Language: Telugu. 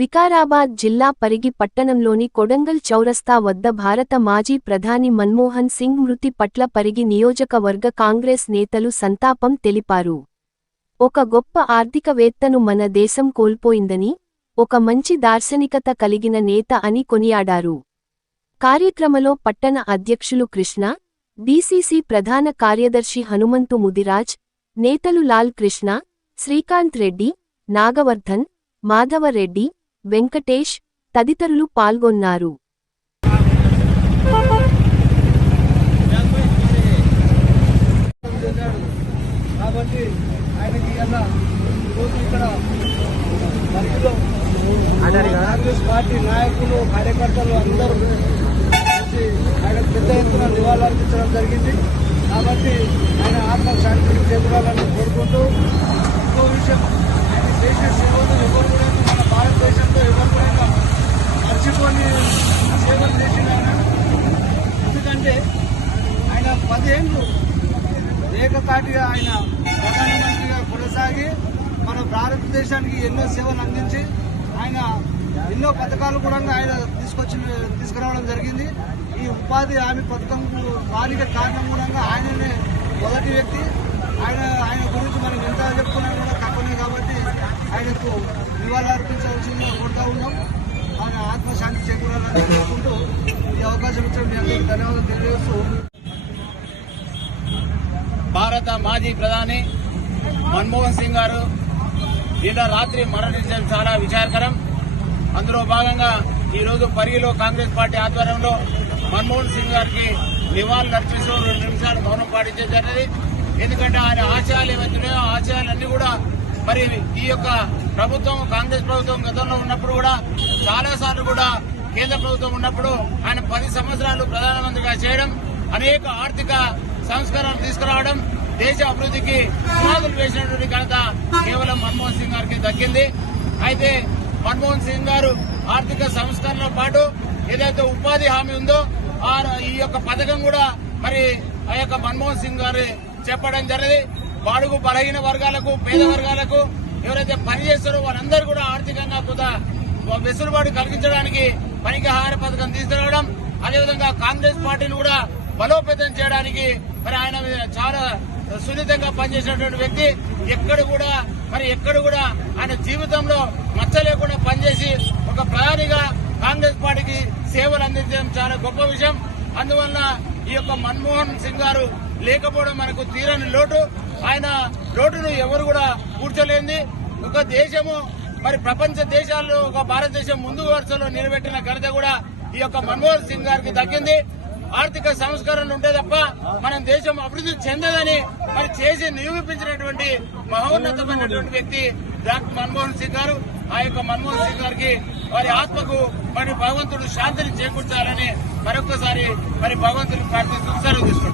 వికారాబాద్ జిల్లా పరిగి పట్టణంలోని కొడంగల్ చౌరస్తా వద్ద భారత మాజీ ప్రధాని మన్మోహన్ సింగ్ మృతి పట్ల పరిగి నియోజకవర్గ కాంగ్రెస్ నేతలు సంతాపం తెలిపారు. ఒక గొప్ప ఆర్థికవేత్తను మన దేశం కోల్పోయిందని, ఒక మంచి దార్శనికత కలిగిన నేత అని కొనియాడారు. కార్యక్రమలో పట్టణ అధ్యక్షులు కృష్ణ, డీసీసీ ప్రధాన కార్యదర్శి హనుమంతు ముదిరాజ్, నేతలు లాల్ కృష్ణ, శ్రీకాంత్ రెడ్డి, నాగవర్ధన్, మాధవరెడ్డి, వెంకటేష్ తదితరులు పాల్గొన్నారు. కాబట్టి ఆయనకి ఇక్కడ కాంగ్రెస్ పార్టీ నాయకులు కార్యకర్తలు అందరూ ఆయన పెద్ద ఎత్తున నివాళులర్పించడం జరిగింది. కాబట్టి ఆయన ఆత్మశాంతిని చేకూరాలని కోరుకుంటూ, ఇంకో విషయం, ఆయన చేసే సేవలు ఎవరు కూడా మన భారతదేశంలో ఎవరు కూడా మర్చిపోని సేవలు చేసిన ఆయన. ఎందుకంటే ఆయన 10 ఏళ్ళు ఏకతాటిగా ఆయన ప్రధానమంత్రిగా కొనసాగి మన భారతదేశానికి ఎన్నో సేవలు అందించి ఆయన ఎన్నో పథకాలు కూడా ఆయన తీసుకురావడం జరిగింది. ఈ ఉపాధి హామీ పథకం వారికి కారణం కూడా ఆయననే మొదటి వ్యక్తి. ఆయన గురించి మనం ఎంత చెప్పుకున్నా కూడా తక్కువనే. కాబట్టి ఆయనకు నివాళులు అర్పించవలసిందిగా కోరుతా ఉన్నాం. ఆయన ఆత్మశాంతి చేకూరాలని కోరుకుంటూ ఈ అవకాశం ఇచ్చిన మీ అందరికీ ధన్యవాదాలు తెలియజేస్తూ, భారత మాజీ ప్రధాని మన్మోహన్ సింగ్ గారు నిన్న రాత్రి మరణించడం చాలా విచారకరం. అందులో భాగంగా ఈరోజు పరిగిలో కాంగ్రెస్ పార్టీ ఆధ్వర్యంలో మన్మోహన్ సింగ్ గారికి నివాళులు అర్పిస్తూ 2 నిమిషాలు మౌనం పాటించడం జరిగింది. ఎందుకంటే ఆయన ఆశయాలు ఏవైతున్నాయో ఆ ఆశయాలన్నీ కూడా మరి ఈ యొక్క ప్రభుత్వం, కాంగ్రెస్ ప్రభుత్వం గతంలో ఉన్నప్పుడు కూడా చాలాసార్లు కూడా కేంద్ర ప్రభుత్వం ఉన్నప్పుడు ఆయన 10 సంవత్సరాలు ప్రధానమంత్రిగా చేయడం, అనేక ఆర్థిక సంస్కరణలు తీసుకురావడం, దేశ అభివృద్ధికి పునాదులు వేసినటువంటి ఘనత కేవలం మన్మోహన్ సింగ్ గారికి దక్కింది. అయితే మన్మోహన్ సింగ్ గారు ఆర్థిక సంస్కరణతో పాటు ఏదైతే ఉపాధి హామీ ఉందో ఈ యొక్క పథకం కూడా మరి ఆ యొక్క మన్మోహన్ సింగ్ గారు చెప్పడం జరిగింది. బాడుగు బలహీన వర్గాలకు, పేద వర్గాలకు ఎవరైతే పనిచేస్తారో వారందరూ కూడా ఆర్థికంగా కొంత వెసులుబాటు కలిగించడానికి పనికి ఆహార పథకం తీసుకురావడం, అదేవిధంగా కాంగ్రెస్ పార్టీని కూడా బలోపేతం చేయడానికి మరి ఆయన చాలా సున్నితంగా పనిచేసినటువంటి వ్యక్తి. ఎక్కడ కూడా ఆయన జీవితంలో మచ్చ లేకుండా పనిచేసి ఒక ప్రధానిగా కాంగ్రెస్ పార్టీకి సేవలు అందించడం చాలా గొప్ప విషయం. అందువల్ల ఈ యొక్క మన్మోహన్ సింగ్ గారు లేకపోవడం మనకు తీరని లోటు. ఆయన లోటును ఎవరు కూడా కూర్చోలేంది. ఒక దేశము మరి ప్రపంచ దేశాల్లో ఒక భారతదేశం ముందు వరుసలో నిలబెట్టిన ఘనత కూడా ఈ యొక్క మన్మోహన్ సింగ్ గారికి దక్కింది. ఆర్థిక సంస్కరణలు ఉంటే తప్ప మనం దేశం అభివృద్ధి చెందదని మరి చేసి నిరూపించినటువంటి మహోన్నతమైనటువంటి వ్యక్తి డాక్టర్ మన్మోహన్ సింగ్ గారు. ఆ యొక్క మన్మోహన్ సింగ్ గారికి వారి ఆత్మకు మరి భగవంతుడు శాంతిని చేకూర్చాలని మరొకసారి మరి భగవంతుడిని ప్రార్థిస్తూ సెలవు తీసుకుంటారు.